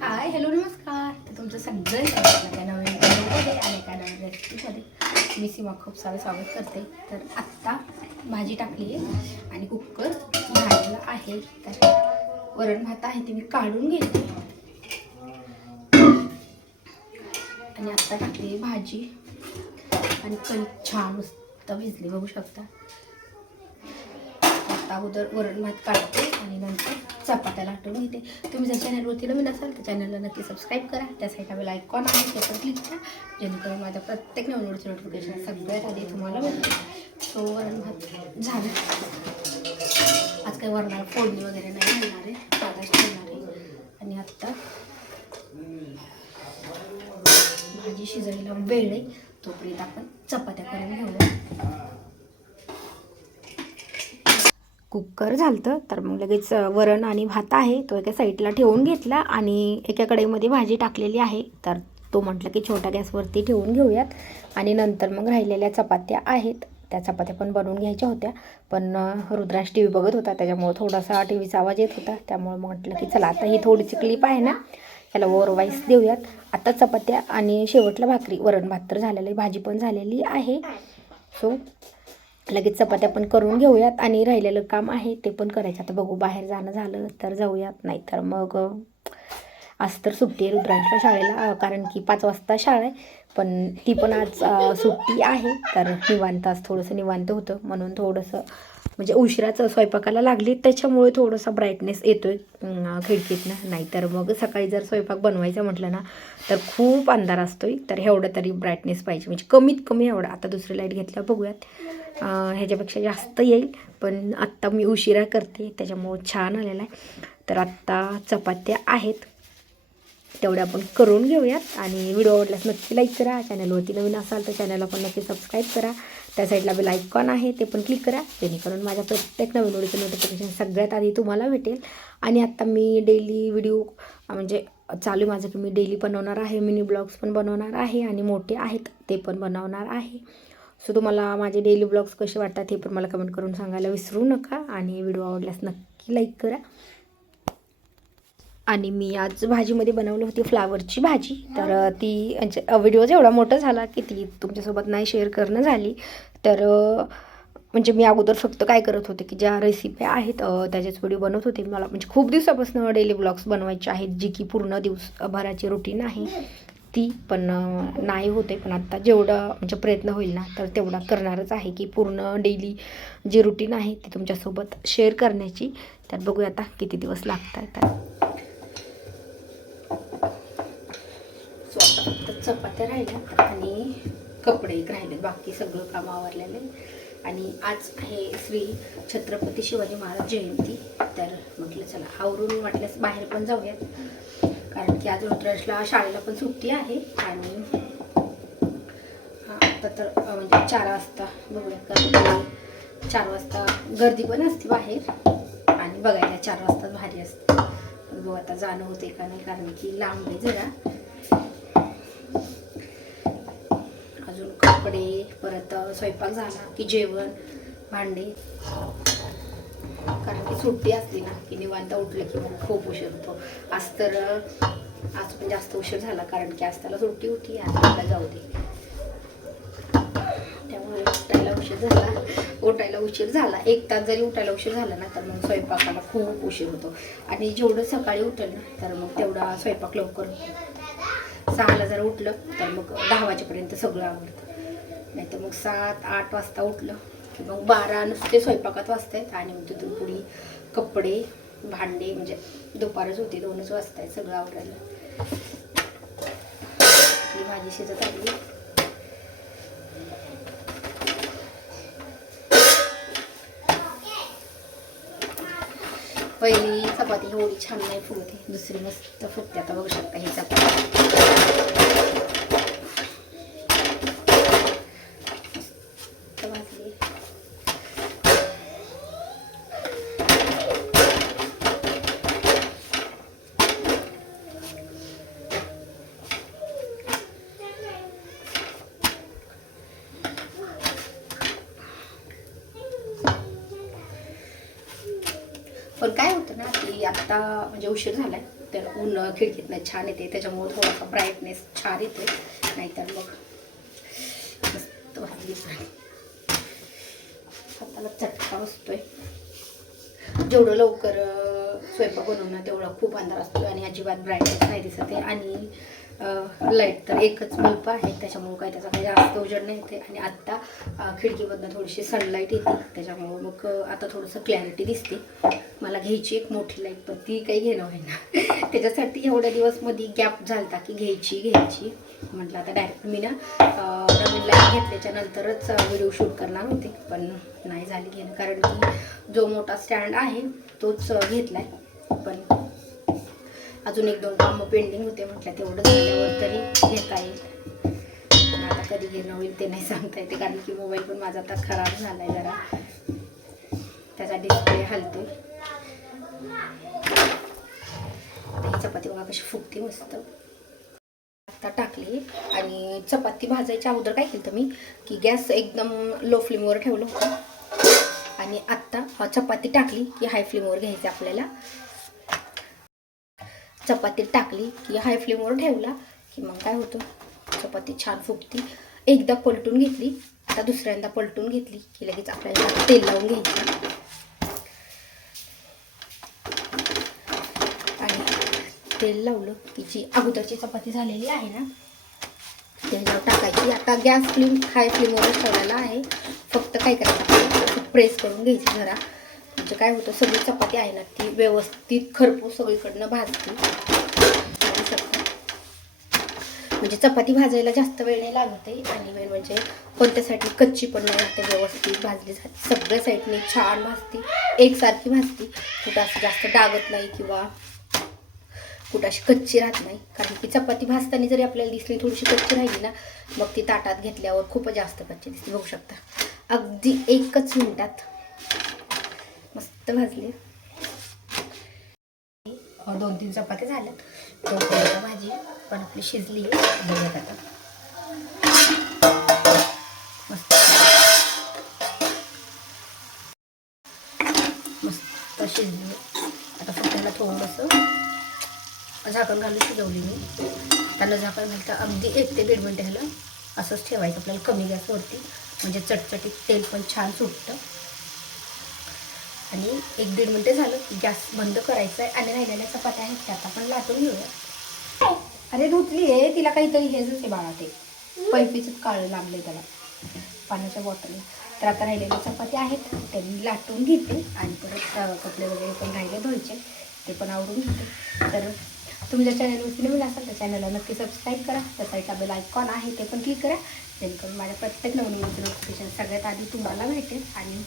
Hi hello नमस्कार. तर तुमचं सगळं त्या नवीन व्हिडिओमध्ये आणि नवीन रेसिपीमध्ये मी सीमा खूप सारं स्वागत करते. तर आत्ता भाजी टाकली आहे आणि कुकर झालेला आहे. तर वरण भात आहे ते मी काढून घेते. आणि आत्ता टाकली आहे भाजी. आणि कण छान मस्त भिजली बघू शकता. आता अगोदर वरण भात काढते आणि नंतर चपात्या लाटून घेते तुम्ही जर चॅनलवरती नवीन असाल तर चॅनलला नक्की सबस्क्राईब करा. त्या साईडला बेल आयकॉन आहे त्याच्यावर क्लिक करा. जेणेकरून माझ्या प्रत्येक नवीन व्हिडिओचं नोटिफिकेशन सगळ्यात आधी तुम्हाला मिळते सो वरण भात झालं. आज काही वरणाला फोडणी वगैरे नाही मिळणार आहे. साधाच ठेवणार आहे. आणि आत्ता भाजी शिजायला वेळ आहे. तोपर्यंत आपण चपात्या करून घेऊया. कुकर झालतं तर मग लगेच वरण आणि भात आहे तो एका साईडला ठेवून घेतला आणि एका कढईमध्ये भाजी टाकलेली आहे. तर तो म्हटलं की छोट्या गॅसवरती ठेवून घेऊयात. आणि नंतर मग राहिलेल्या चपात्या आहेत. त्या चपात्या पण बनवून घ्यायच्या होत्या. पण रुद्राश रुद्रांश टी व्ही बघत होता. त्याच्यामुळं थोडासा टी व्हीचा आवाज येत होता. त्यामुळे म्हटलं की चला आता ही थोडीशी क्लिप आहे ना त्याला ओवर वाईस देऊयात. आता चपात्या आणि शेवटला भाकरी. वरण भात तर झालेलं आहे. भाजी पण झालेली आहे. सो लगेच चपात्या पण करून घेऊयात आणि राहिलेलं काम आहे ते पण करायचं. आता बघू बाहेर जाणं झालं तर जाऊयात नाहीतर मग आज तर सुट्टी आहे रुद्रांशला शाळेला कारण की पाच वाजता शाळा आहे पण ती पण आज सुट्टी आहे तर निवांत आज थोडंसं निवांत होतं म्हणून थोडंसं म्हणजे उशिराचं स्वयंपाकाला लागली त्याच्यामुळे थोडासा ब्राईटनेस येतोय आहे खिडकीतनं. नाहीतर मग सकाळी जर स्वयंपाक बनवायचा म्हटलं ना तर खूप अंधार असतोय. तर एवढं तरी ब्राईटनेस पाहिजे. म्हणजे कमीत कमी एवढं. आता दुसरी लाइट घेतल्यावर बघूयात. ह्याच्यापेक्षा जास्त येईल पण आत्ता मी उशिरा करते. त्याच्यामुळं छान आलेला आहे. तर आत्ता चपात्या आहेत. तेवढ्या आपण करून घेऊयात. आणि व्हिडिओ आवडल्यास नक्की लाईक करा. चॅनलवरती नवीन असाल तर चॅनलला पण नक्की सबस्क्राईब करा. त्या साईडला बेल आयकॉन आहे ते पण क्लिक करा. जेणेकरून माझ्या प्रत्येक नवीन व्हिडिओचं नोटिफिकेशन सगळ्यात आधी तुम्हाला भेटेल. आणि आत्ता मी डेली व्हिडिओ म्हणजे चालू आहे माझं की मी डेली बनवणार आहे मिनी ब्लॉग्स पण बनवणार आहे आणि मोठे आहेत ते पण बनवणार आहे. सो तुम्हाला माझे डेली ब्लॉग्स कसे वाटतात हे पण मला कमेंट करून सांगायला विसरू नका. आणि व्हिडिओ आवडल्यास नक्की लाईक करा. आणि मी आज भाजीमध्ये बनवली होती फ्लावरची भाजी. तर ती म्हणजे व्हिडिओ एवढा मोठा झाला की ती तुमच्यासोबत नाही शेअर करणं झाली. तर म्हणजे मी अगोदर फक्त काय करत होते की ज्या रेसिपी आहेत अ, त्याचेच व्हिडिओ बनवत होते. मला म्हणजे खूप दिवसापासून डेली ब्लॉग्स बनवायचे आहेत जी की पूर्ण दिवसभराची रुटीन आहे. ती पण नाही होते पण आत्ता जेवढं म्हणजे प्रयत्न होईल ना तर तेवढा करणारच आहे की पूर्ण डेली जी रुटीन आहे ती तुमच्यासोबत शेअर करण्याची. तर बघूया आता किती दिवस लागत आहेत सो आता फक्त चपात्या राहिल्या आणि कपडे एक राहिले बाकी सगळं काम आवरलेलं आहे. आणि आज आहे श्री छत्रपती शिवाजी महाराज जयंती. तर म्हटलं चला आवरून वाटल्यास बाहेर पण जाऊयात. कारण की आज रुद्राजला शाळेला पण सुट्टी आहे. आणि आता तर म्हणजे चार वाजता बघूया कारण चार वाजता गर्दी पण असते बाहेर. आणि बघायला चार वाजता भारी असते. बघू आता जाणं होते का नाही? कारण की लांब आहे जरा. कपडे परत स्वयंपाक झाला की जेवण भांडे. कारण की सुट्टी असली ना की निवांत उठलं की मग खूप उशीर होतो. आज तर आज पण जास्त उशीर झाला कारण की आज त्याला सुट्टी होती आज त्याला जाऊ दे. त्यामुळे उठायला उशीर झाला. उठायला उशीर झाला. एक तास जरी उठायला उशीर झाला ना तर मग स्वयंपाकाला खूप उशीर होतो. आणि जेवढं सकाळी उठेल ना तर मग तेवढा स्वयंपाक लवकर होतो. सहाला जर उठलं तर मग दहा वाजेपर्यंत सगळं आवडतं नाही तर मग सात आठ वाजता उठलं की मग बारा नुसते स्वयंपाकात वाजतायत आणि मग तिथून पुढे कपडे भांडे म्हणजे दुपारच होते दोनच वाजतायत सगळं आवरायला. आपली भाजी शिजत आली. पहिली चपाती एवढी छान नाही फुगते दुसरी मस्त फुगते. आता बघू शकता ही चपाती मस्त भाजली पण काय होतं ना की आत्ता म्हणजे उशीर झाला आहे तर ऊन खिडकीतनं छान येते त्याच्यामुळे थोडासा ब्राईटनेस छान येते नाहीतर मग मस्त भाजली हाताला चटका बसतोय. जेवढं लवकर स्वयंपाक बनवणं तेवढा खूप अंधार असतो आणि अजिबात ब्राईटनेस नाही दिसत आहे. आणि लाइट तर एकच बल्ब आहे त्याच्यामुळं काही त्याचा काही जास्त उजेड नाही येते आणि आत्ता खिडकीमधनं थोडीशी सनलाईट येते त्याच्यामुळं मग आता थोडंसं क्लॅरिटी दिसते. मला घ्यायची एक मोठी लाइट पण ती काही घेणं होईना. त्याच्यासाठी एवढ्या दिवसमध्ये गॅप झालता की घ्यायची घ्यायची. म्हटलं आता डायरेक्ट मी ना नवीन लाइट घेतल्याच्या नंतरच व्हिडिओ शूट करणार होते. पण नाही झाली घेणं कारण की जो मोठा स्टँड आहे तोच घेतला आहे पण अजून एक दोन कामं पेंडिंग होते म्हटलं तेवढं झाल्यावर तरी घेता येईल. आता कधी घेणं होईल ते नाही सांगता येते कारण की मोबाईल पण माझा आता खराब झालाय जरा. त्याचा डिस्प्ले हलतोय. ही चपाती बघा कशी फुगते मस्त. आता टाकली आणि चपाती भाजायच्या अगोदर काय केलं मी की गॅस एकदम लो फ्लेमवर ठेवलं होतं. आणि आत्ता चपाती टाकली की हाय फ्लेमवर घ्यायचं आपल्याला. चपाती टाकली की हाय फ्लेमवर ठेवला की मग काय होतं? चपाती छान फुगती. एकदा पलटून घेतली आता दुसऱ्यांदा पलटून घेतली की लगेच आपल्याला तेल लावून घ्यायचं. आणि तेल लावलं की जी अगोदरची चपाती झालेली आहे ना त्याच्यावर टाकायची. आता गॅस फ्लेम हाय फ्लेमवरच ठेवलेला आहे. फक्त काय करायचं? प्रेस करून घ्यायची जरा. म्हणजे काय होतं सगळी चपाती आहे ना ती व्यवस्थित खरपूस सगळीकडनं भाजते. म्हणजे चपाती भाजायला जास्त वेळ नाही लागत आहे आणि वेळ म्हणजे कोणत्या कच्ची पण नाही लागते व्यवस्थित भाजली जाते. सगळ्या साईडने छान भाजते एकसारखी भाजते. कुठं असं जास्त डागत नाही किंवा कुठं अशी कच्ची राहत नाही. कारण की चपाती भाजताना जरी आपल्याला दिसली थोडीशी कच्ची राहिली ना मग ती ताटात घेतल्यावर खूपच जास्त कच्ची दिसते बघू शकता. अगदी एकच मिनटात मस्त भाजले. दोन तीन चपात्या झाल्यात. तोपर्यंत भाजी पण आपली शिजली आहे. आता. मस्त. मस्त शिजली आता फक्त त्याला थोडंसं झाकण घालून शिजवली मी. त्याला झाकण घालता अगदी एक ते दीड मिनटं ह्याला असंच ठेवायचं. आपल्याला कमी गॅसवरती म्हणजे चटचटीत तेल पण छान सुटतं. आणि एक दीड मिनटं झालं की गॅस बंद करायचं आहे आणि राहिलेल्या चपात्या आहेत त्यात आपण लाटून घेऊया. अरे धुतली आहे तिला काहीतरी हेच आहे बाळा ते. पैपीच काळं लागले त्याला. पाण्याच्या बॉटलला तर आता राहिलेल्या चपात्या आहेत त्या मी लाटून घेते आणि परत कपडे वगैरे पण राहिले धुवायचे ते पण आवडून घेते. तर तुम्ही चॅनलवरती नवीन असाल तर चॅनलला नक्की सबस्क्राईब करा. त्या बेल आयकॉन आहे ते पण क्लिक करा. जेणेकरून माझ्या प्रत्येक नवीन नोटिफिकेशन सगळ्यात आधी तुम्हाला भेटेल आणि